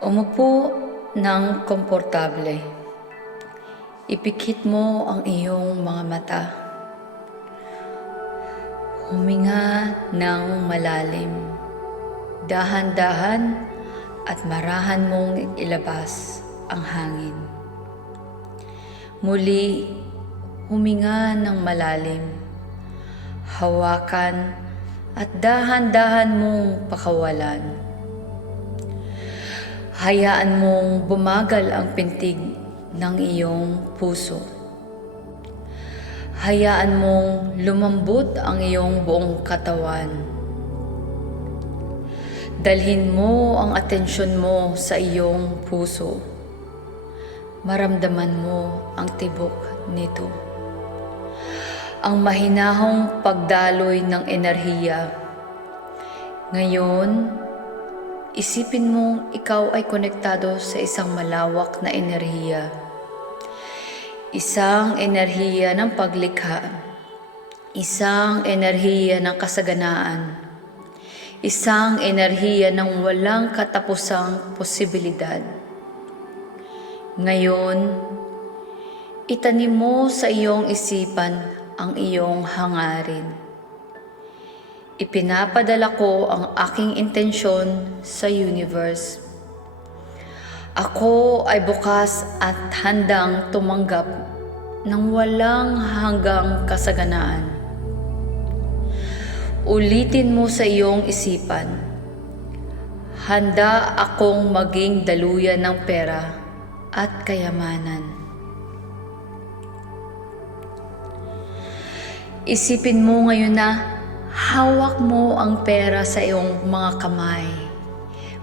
Umupo ng komportable. Ipikit mo ang iyong mga mata. Huminga ng malalim. Dahan-dahan at marahan mong ilabas ang hangin. Muli, huminga ng malalim. Hawakan at dahan-dahan mong pakawalan. Hayaan mong bumagal ang pintig ng iyong puso. Hayaan mong lumambot ang iyong buong katawan. Dalhin mo ang atensyon mo sa iyong puso. Maramdaman mo ang tibok nito. Ang mahinahong pagdaloy ng enerhiya. Ngayon, isipin mong ikaw ay konektado sa isang malawak na enerhiya. Isang enerhiya ng paglikha. Isang enerhiya ng kasaganaan. Isang enerhiya ng walang katapusang posibilidad. Ngayon, itanim mo sa iyong isipan ang iyong hangarin. Ipinapadala ko ang aking intensyon sa universe. Ako ay bukas at handang tumanggap ng walang hanggang kasaganaan. Ulitin mo sa iyong isipan, handa akong maging daluyan ng pera at kayamanan. Isipin mo ngayon na hawak mo ang pera sa iyong mga kamay.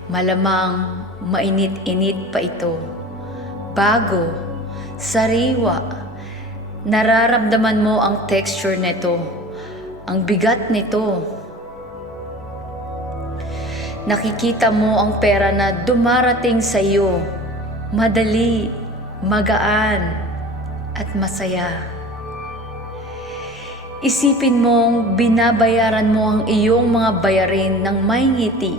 Malamang mainit-init pa ito. Bago, sariwa. Nararamdaman mo ang texture nito, ang bigat nito. Nakikita mo ang pera na dumarating sa iyo. Madali, magaan, at masaya. Isipin mong binabayaran mo ang iyong mga bayarin ng may ngiti.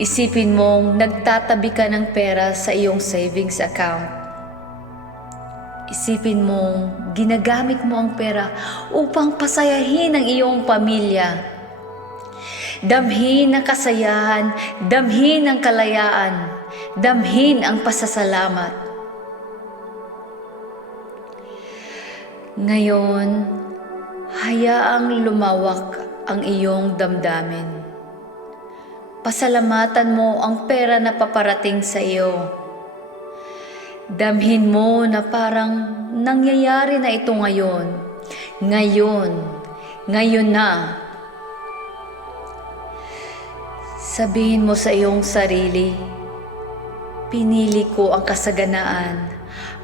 Isipin mong nagtatabi ka ng pera sa iyong savings account. Isipin mong ginagamit mo ang pera upang pasayahin ang iyong pamilya. Damhin ang kasayahan, damhin ang kalayaan, damhin ang pasasalamat. Ngayon, hayaang lumawak ang iyong damdamin. Pasalamatan mo ang pera na paparating sa iyo. Damhin mo na parang nangyayari na ito ngayon. Ngayon na. Sabihin mo sa iyong sarili, pinili ko ang kasaganaan.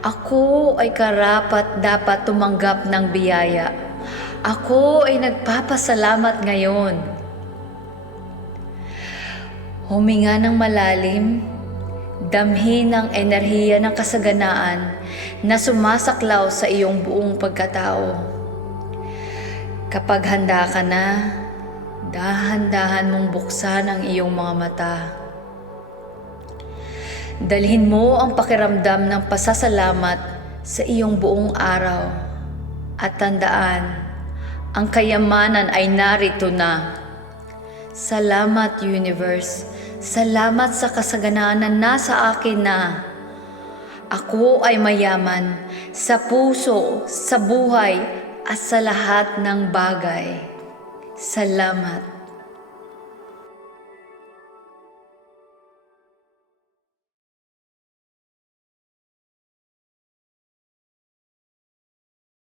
Ako ay karapat-dapat tumanggap ng biyaya. Ako ay nagpapasalamat ngayon. Huminga ng malalim, damhin ang enerhiya ng kasaganaan na sumasaklaw sa iyong buong pagkatao. Kapag handa ka na, dahan-dahan mong buksan ang iyong mga mata. Dalhin mo ang pakiramdam ng pasasalamat sa iyong buong araw. At tandaan, ang kayamanan ay narito na. Salamat, Universe. Salamat sa kasaganaan na nasa akin na. Ako ay mayaman sa puso, sa buhay, at sa lahat ng bagay. Salamat.